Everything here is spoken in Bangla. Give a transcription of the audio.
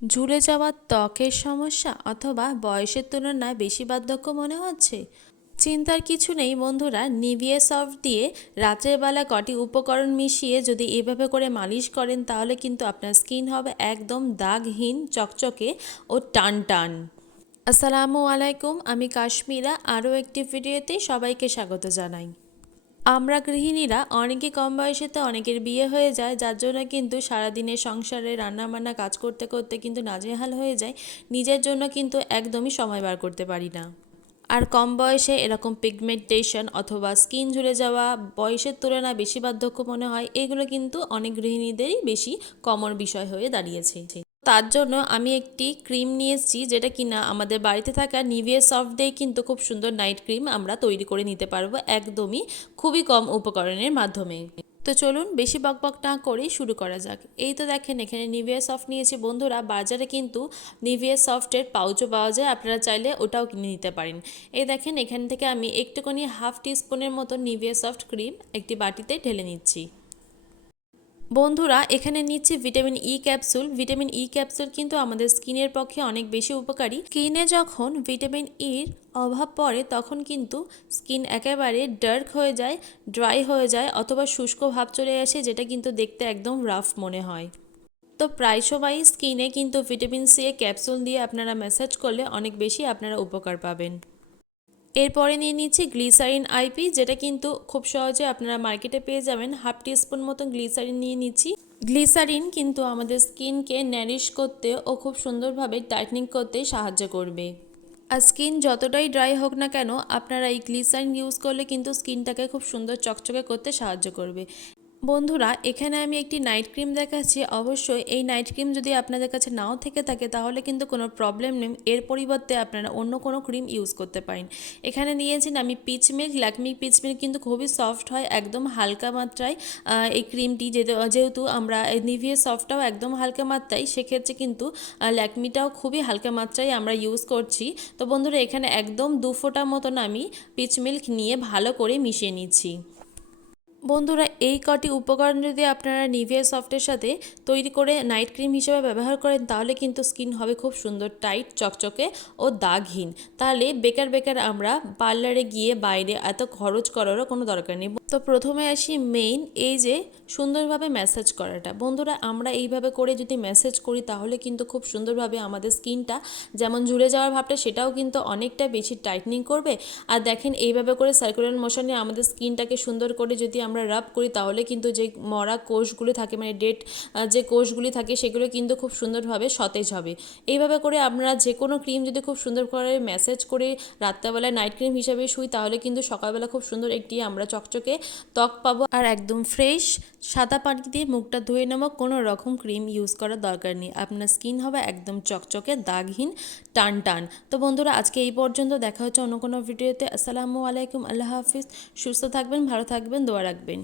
ঝুলে যাওয়া ত্বকের সমস্যা অথবা বয়সের তুলনায় বেশি বার্ধক্য মনে হচ্ছে? চিন্তার কিছু নেই বন্ধুরা, নিভিয়া সফট দিয়ে রাতের বেলা কটি উপকরণ মিশিয়ে যদি এভাবে করে মালিশ করেন তাহলে কিন্তু আপনার স্কিন হবে একদম দাগহীন, চকচকে ও টান টান। আসসালামু আলাইকুম, আমি কাশ্মীরা। আরও একটি ভিডিওতে সবাইকে স্বাগত জানাই। আমরা গৃহিণীরা অনেকে কম বয়সেতে অনেকের বিয়ে হয়ে যায়, যার জন্য কিন্তু সারাদিনের সংসারে রান্নাবান্না কাজ করতে করতে কিন্তু নাজেহাল হয়ে যায়, নিজের জন্য কিন্তু একদমই সময় বার করতে পারি না। আর কম বয়সে এরকম পিগমেন্টেশন অথবা স্কিন ঝুলে যাওয়া, বয়সের তুলনায় বেশি বার্ধক্য মনে হয়, এগুলো কিন্তু অনেক গৃহিণীদেরই বেশি কমন বিষয় হয়ে দাঁড়িয়েছে। তার জন্য আমি একটি ক্রিম নিয়ে এসেছি, যেটা কিনা আমাদের বাড়িতে থাকা নিভিয়া সফট দিয়ে কিন্তু খুব সুন্দর নাইট ক্রিম আমরা তৈরি করে নিতে পারবো একদমই খুবই কম উপকরণের মাধ্যমে। তো চলুন বেশি বকবক না করেই শুরু করা যাক। এই তো দেখেন এখানে নিভিয়া সফট নিয়েছি বন্ধুরা। বাজারে কিন্তু নিভিয়া সফটের পাউচও পাওয়া যায়, আপনারা চাইলে ওটাও কিনে নিতে পারেন। এই দেখেন এখান থেকে আমি একটুখানি হাফ টিস্পুনের মতো নিভিয়া সফট ক্রিম একটি বাটিতে ঢেলে নিচ্ছি। বন্ধুরা এখানে নিচ্ছি vitamin E capsule. Vitamin E capsule কিন্তু আমাদের স্কিনের পক্ষে অনেক বেশি উপকারী। স্কিনে যখন ভিটামিন ইর অভাব পড়ে তখন কিন্তু স্কিন একেবারে ডার্ক হয়ে যায়, ড্রাই হয়ে যায় অথবা শুষ্ক ভাব চলে আসে, যেটা কিন্তু দেখতে একদম রাফ মনে হয়। তো প্রায় সময়ই স্কিনে কিন্তু ভিটামিন সি এর ক্যাপসুল দিয়ে আপনারা ম্যাসাজ করলে অনেক বেশি আপনারা উপকার পাবেন। এরপরে নিয়ে নিচ্ছি গ্লিসারিন আইপি, যেটা কিন্তু খুব সহজে আপনারা মার্কেটে পেয়ে যাবেন। হাফ টিস্পুন মতো গ্লিসারিন নিয়ে নিচ্ছি। গ্লিসারিন কিন্তু আমাদের স্কিনকে ন্যারিশ করতে ও খুব সুন্দরভাবে টাইটনিং করতে সাহায্য করবে। আর স্কিন যতটাই ড্রাই হোক না কেন, আপনারা এই গ্লিসারিন ইউজ করলে কিন্তু স্কিনটাকে খুব সুন্দর চকচকে করতে সাহায্য করবে। বন্ধুরা এখানে আমি একটি নাইট ক্রিম দেখাচ্ছি। অবশ্যই এই নাইট ক্রিম যদি আপনাদের কাছে নাও থেকে থাকে তাহলে কিন্তু কোনো প্রবলেম নেই, এর পরিবর্তে আপনারা অন্য কোনো ক্রিম ইউজ করতে পারেন। এখানে নিয়েছি আমি pitch milk, Lakme pitch milk কিন্তু খুবই সফট হয়, একদম হালকা মাত্রায় এই ক্রিমটি। যেহেতু আমরা নিভিয়া সফটটাও একদম হালকা মাত্রায়, সেক্ষেত্রে কিন্তু ল্যাকমিটাও খুবই হালকা মাত্রায় আমরা ইউজ করছি। তো বন্ধুরা এখানে একদম 2 ফোঁটা মতন আমি পিচ মিল্ক নিয়ে ভালো করে মিশিয়ে নিচ্ছি। বন্ধুরা এই কটি উপকরণ যদি আপনারা নিভিয়া সফটের সাথে তৈরি করে নাইট ক্রিম হিসেবে ব্যবহার করেন তাহলে কিন্তু স্কিন হবে খুব সুন্দর টাইট, চকচকে ও দাগহীন। তাহলে বেকার বেকার আমরা পার্লারে গিয়ে বাইরে এত খরচ করারও কোনো দরকার নেই। তো প্রথমে আসি মেইন, এই যে সুন্দরভাবে ম্যাসাজ করাটা। বন্ধুরা আমরা এইভাবে করে যদি ম্যাসাজ করি তাহলে কিন্তু খুব সুন্দরভাবে আমাদের স্কিনটা যেমন ঝুলে যাওয়ার ভাবটা সেটাও কিন্তু অনেকটা বেশি টাইটনিং করবে। আর দেখেন এইভাবে করে সার্কুলার মোশনে আমাদের স্কিনটাকে সুন্দর করে যদি আমরা রাব করি তাহলে কিন্তু যে মরা কোষগুলি থাকে, মানে ডেড যে কোষগুলি থাকে, সেগুলো কিন্তু খুব সুন্দরভাবে সতেজ হবে। এইভাবে করে আমরা যে কোনো ক্রিম যদি খুব সুন্দর করে ম্যাসাজ করে রাত্রেবেলায় নাইট ক্রিম হিসাবে শুই তাহলে কিন্তু সকালবেলা খুব সুন্দর একটি আমরা চকচকে ত্বক পাবো। আর একদম ফ্রেশ সাদা পানি দিয়ে মুখটা ধুয়ে নেবো, কোনো রকম ক্রিম ইউজ করার দরকার নেই। আপনার স্কিন হবে একদম চকচকে দাগহীন, টান টান। তো বন্ধুরা আজকে এই পর্যন্ত, দেখা হচ্ছে অন্য কোনো ভিডিওতে। আসসালামু আলাইকুম, আল্লাহ হাফিজ। সুস্থ থাকবেন, ভালো থাকবেন, দোয়া রাখবেন।